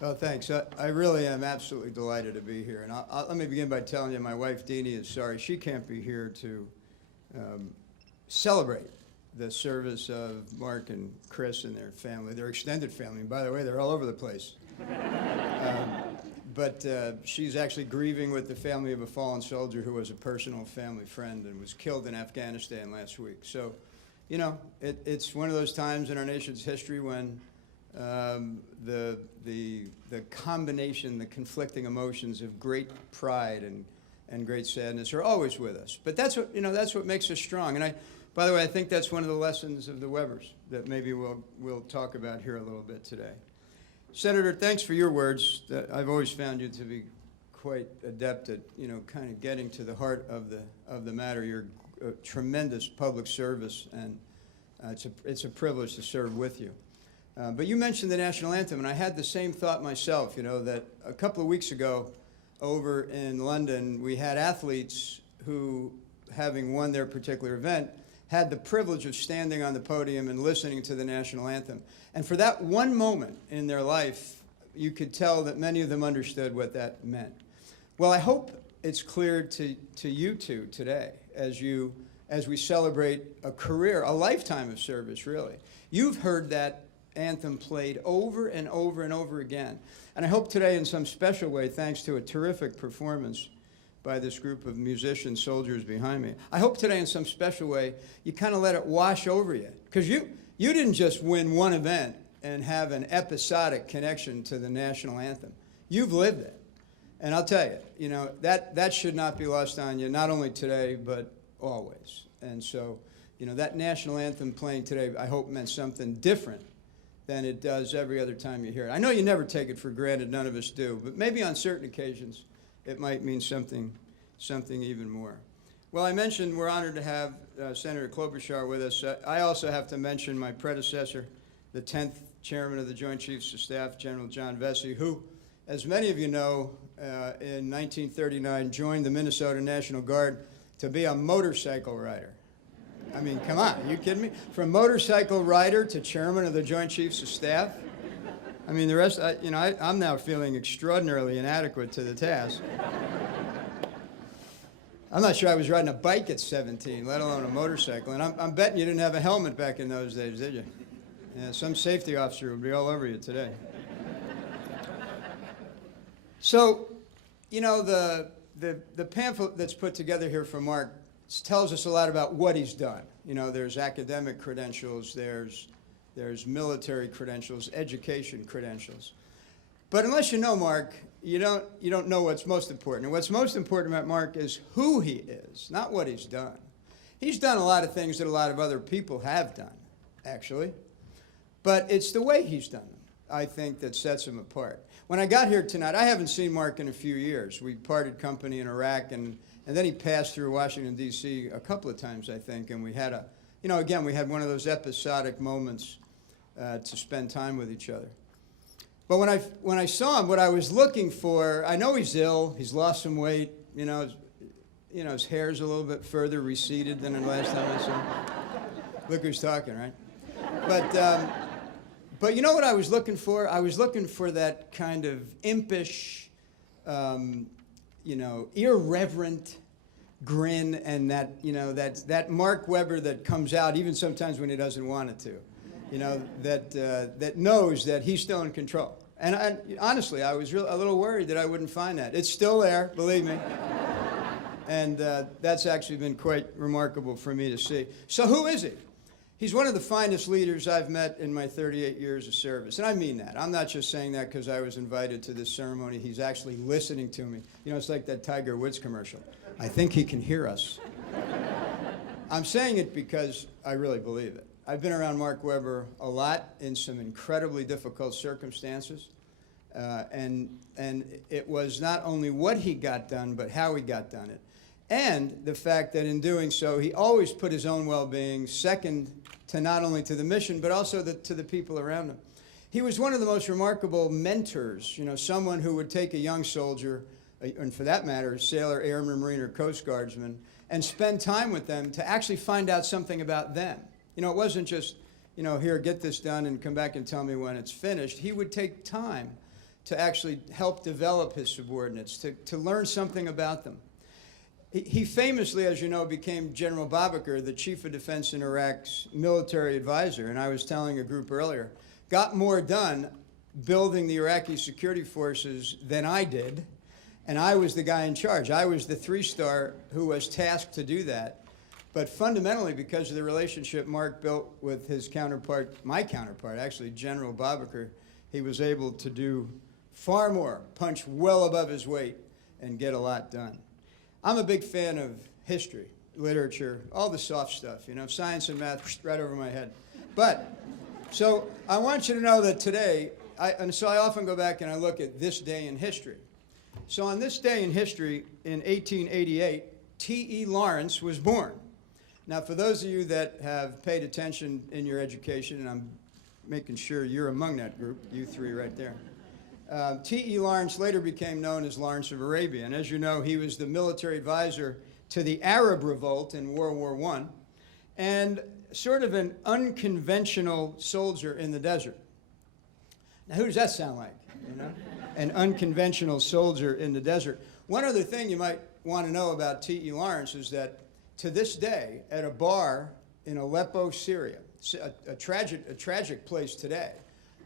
Oh, thanks. I really am absolutely delighted to be here. And let me begin by telling you my wife, Deanie, is sorry. She can't be here to celebrate the service of Mark and Chris and their family, their extended family. And by the way, they're all over the place. But she's actually grieving with the family of a fallen soldier who was a personal family friend and was killed in Afghanistan last week. So, you know, it's one of those times in our nation's history when the combination, the conflicting emotions of great pride and great sadness are always with us. But that's what makes us strong. And by the way, I think that's one of the lessons of the Webbers that maybe we'll talk about here a little bit today. Senator, thanks for your words. I've always found you to be quite adept at, kind of getting to the heart of the matter. You're a tremendous public service, and it's a privilege to serve with you. But you mentioned the national anthem, and I had the same thought myself, that a couple of weeks ago over in London, we had athletes who, having won their particular event, had the privilege of standing on the podium and listening to the national anthem. And for that one moment in their life, you could tell that many of them understood what that meant. Well, I hope it's clear to you two today as we celebrate a career, a lifetime of service, really. You've heard that anthem played over and over and over again. And I hope today in some special way, thanks to a terrific performance by this group of musician soldiers behind me, I hope today in some special way you kind of let it wash over you. Because you didn't just win one event and have an episodic connection to the national anthem. You've lived it. And I'll tell you, that should not be lost on you, not only today, but always. And so, that national anthem playing today, I hope meant something different than it does every other time you hear it. I know you never take it for granted, none of us do, but maybe on certain occasions it might mean something even more. Well, I mentioned we're honored to have Senator Klobuchar with us. I also have to mention my predecessor, the 10th Chairman of the Joint Chiefs of Staff, General John Vesey, who, as many of you know, in 1939 joined the Minnesota National Guard to be a motorcycle rider. I mean, come on, are you kidding me? From motorcycle rider to chairman of the Joint Chiefs of Staff. I mean, the rest, I'm now feeling extraordinarily inadequate to the task. I'm not sure I was riding a bike at 17, let alone a motorcycle. And I'm betting you didn't have a helmet back in those days, did you? Yeah, some safety officer would be all over you today. So, the pamphlet that's put together here for Mark tells us a lot about what he's done. There's academic credentials, there's military credentials, education credentials. But unless you know Mark, you don't know what's most important. And what's most important about Mark is who he is, not what he's done. He's done a lot of things that a lot of other people have done, actually. But it's the way he's done them, I think, that sets him apart. When I got here tonight, I haven't seen Mark in a few years. We parted company in Iraq, and then he passed through Washington, D.C. a couple of times, I think, and we had again, we had one of those episodic moments to spend time with each other. But when I saw him, what I was looking for, I know he's ill, he's lost some weight, his hair's a little bit further receded than the last time I saw him. Look who's talking, right? But you know what I was looking for? I was looking for that kind of impish, irreverent grin and that Mark Webber that comes out even sometimes when he doesn't want it to, that knows that he's still in control. And honestly, I was a little worried that I wouldn't find that. It's still there, believe me. And that's actually been quite remarkable for me to see. So who is he? He's one of the finest leaders I've met in my 38 years of service. And I mean that. I'm not just saying that because I was invited to this ceremony. He's actually listening to me. It's like that Tiger Woods commercial. I think he can hear us. I'm saying it because I really believe it. I've been around Mark Webber a lot in some incredibly difficult circumstances. And it was not only what he got done, but how he got done it. And the fact that in doing so, he always put his own well-being second to not only to the mission, but also to the people around him. He was one of the most remarkable mentors, someone who would take a young soldier, and for that matter, a sailor, airman, marine, or Coast Guardsman, and spend time with them to actually find out something about them. It wasn't just, here, get this done and come back and tell me when it's finished. He would take time to actually help develop his subordinates, to learn something about them. He famously, as you know, became General Babaker, the chief of defense in Iraq's military advisor. And I was telling a group earlier, got more done building the Iraqi security forces than I did. And I was the guy in charge. I was the 3-star who was tasked to do that. But fundamentally, because of the relationship Mark built with his counterpart, my counterpart, actually, General Babaker, he was able to do far more, punch well above his weight, and get a lot done. I'm a big fan of history, literature, all the soft stuff, you know, science and math, right over my head. But, so I want you to know that today, so I often go back and I look at this day in history. So on this day in history, in 1888, T.E. Lawrence was born. Now, for those of you that have paid attention in your education, and I'm making sure you're among that group, you three right there, T.E. Lawrence later became known as Lawrence of Arabia. And as you know, he was the military advisor to the Arab revolt in World War I, and sort of an unconventional soldier in the desert. Now, who does that sound like, you know? An unconventional soldier in the desert. One other thing you might want to know about T.E. Lawrence is that to this day, at a bar in Aleppo, Syria, a tragic place today,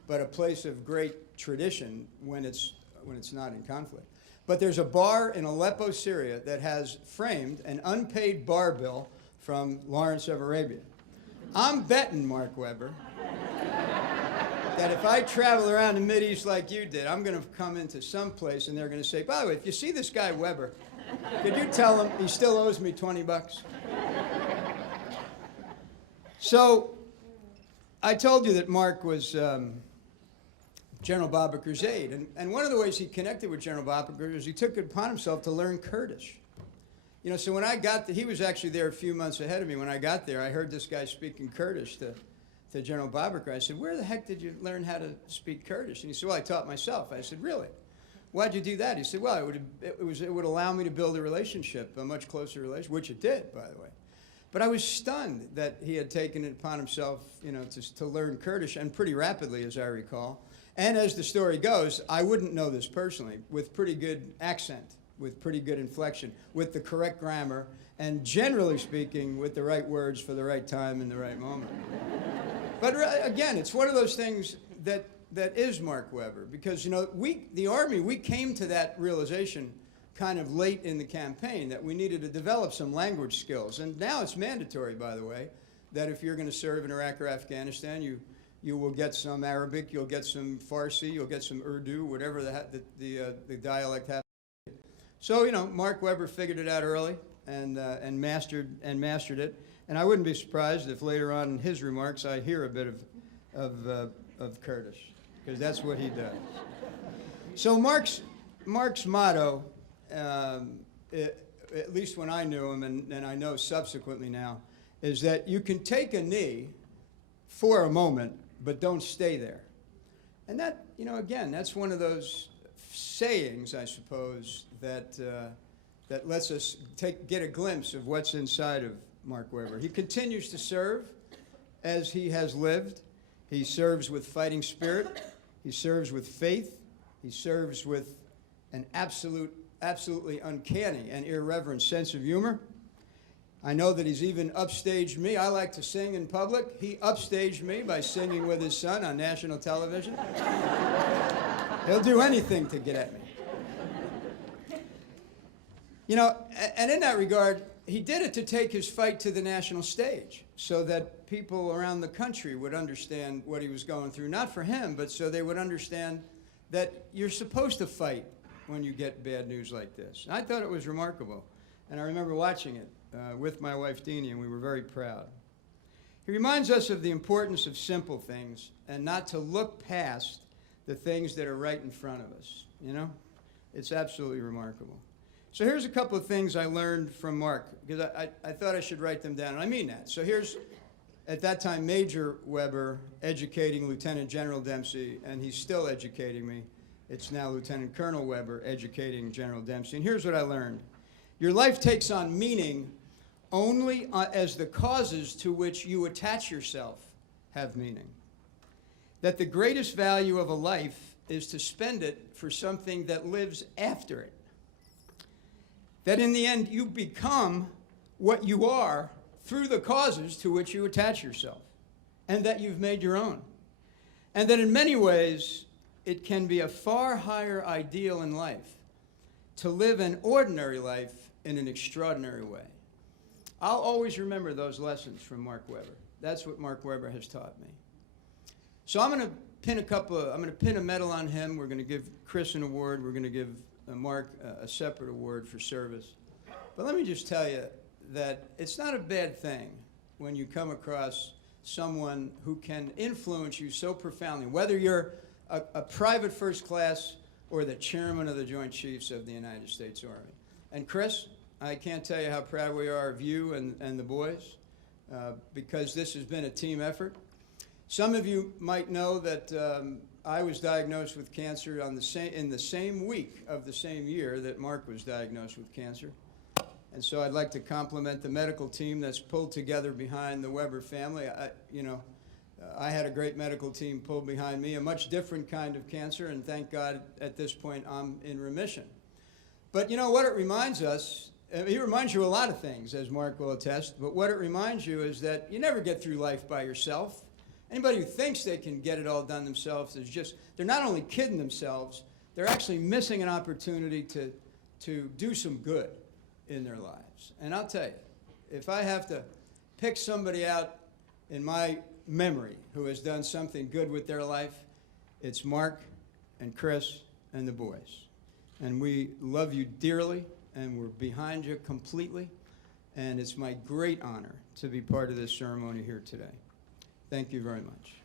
but a place of great tradition when it's not in conflict. But there's a bar in Aleppo, Syria that has framed an unpaid bar bill from Lawrence of Arabia. I'm betting, Mark Webber, that if I travel around the Mideast like you did, I'm going to come into some place and they're going to say, by the way, if you see this guy Webber, could you tell him he still owes me 20 bucks? So I told you that Mark was General Babaker's aide. And one of the ways he connected with General Babaker is he took it upon himself to learn Kurdish. You know, so when I got there, he was actually there a few months ahead of me. When I got there, I heard this guy speaking Kurdish to General Babaker. I said, where the heck did you learn how to speak Kurdish? And he said, well, I taught myself. I said, really? Why'd you do that? He said, well, it would allow me to build a relationship, a much closer relationship, which it did, by the way. But I was stunned that he had taken it upon himself, you know, to learn Kurdish, and pretty rapidly, as I recall. And as the story goes, I wouldn't know this personally, with pretty good accent, with pretty good inflection, with the correct grammar, and generally speaking, with the right words for the right time and the right moment. But again, it's one of those things that is Mark Webber, because, you know, the Army, we came to that realization kind of late in the campaign that we needed to develop some language skills. And now it's mandatory, by the way, that if you're going to serve in Iraq or Afghanistan, you will get some Arabic, you'll get some Farsi, you'll get some Urdu, whatever the dialect happens to be. So, you know, Mark Webber figured it out early and mastered it. And I wouldn't be surprised if later on in his remarks I hear a bit of Kurdish, because that's what he does. So Mark's motto, at least when I knew him, and I know subsequently now, is that you can take a knee for a moment, but don't stay there. And that, you know, again, that's one of those sayings, I suppose, that lets us get a glimpse of what's inside of Mark Webber. He continues to serve as he has lived. He serves with fighting spirit. He serves with faith. He serves with an absolutely uncanny and irreverent sense of humor. I know that he's even upstaged me. I like to sing in public. He upstaged me by singing with his son on national television. He'll do anything to get at me. You know, and in that regard, he did it to take his fight to the national stage so that people around the country would understand what he was going through. Not for him, but so they would understand that you're supposed to fight when you get bad news like this. And I thought it was remarkable. And I remember watching it with my wife, Deanie, and we were very proud. He reminds us of the importance of simple things and not to look past the things that are right in front of us, you know? It's absolutely remarkable. So here's a couple of things I learned from Mark, because I thought I should write them down, and I mean that. So here's, at that time, Major Webber educating Lieutenant General Dempsey, and he's still educating me. It's now Lieutenant Colonel Webber educating General Dempsey. And here's what I learned. Your life takes on meaning only as the causes to which you attach yourself have meaning. That the greatest value of a life is to spend it for something that lives after it. That in the end, you become what you are through the causes to which you attach yourself, and that you've made your own. And that in many ways, it can be a far higher ideal in life to live an ordinary life in an extraordinary way. I'll always remember those lessons from Mark Weber. That's what Mark Weber has taught me. So I'm going to pin a medal on him. We're going to give Chris an award. We're going to give Mark a separate award for service. But let me just tell you that it's not a bad thing when you come across someone who can influence you so profoundly, whether you're a private first class or the chairman of the Joint Chiefs of the United States Army. And Chris, I can't tell you how proud we are of you and the boys, because this has been a team effort. Some of you might know that I was diagnosed with cancer in the same week of the same year that Mark was diagnosed with cancer. And so I'd like to compliment the medical team that's pulled together behind the Weber family. I had a great medical team pulled behind me, a much different kind of cancer, and thank God at this point I'm in remission. But you know what it reminds us? It reminds you a lot of things, as Mark will attest, but what it reminds you is that you never get through life by yourself. Anybody who thinks they can get it all done themselves they're not only kidding themselves, they're actually missing an opportunity to do some good in their lives. And I'll tell you, if I have to pick somebody out in my memory who has done something good with their life, it's Mark and Chris and the boys. And we love you dearly, and we're behind you completely. And it's my great honor to be part of this ceremony here today. Thank you very much.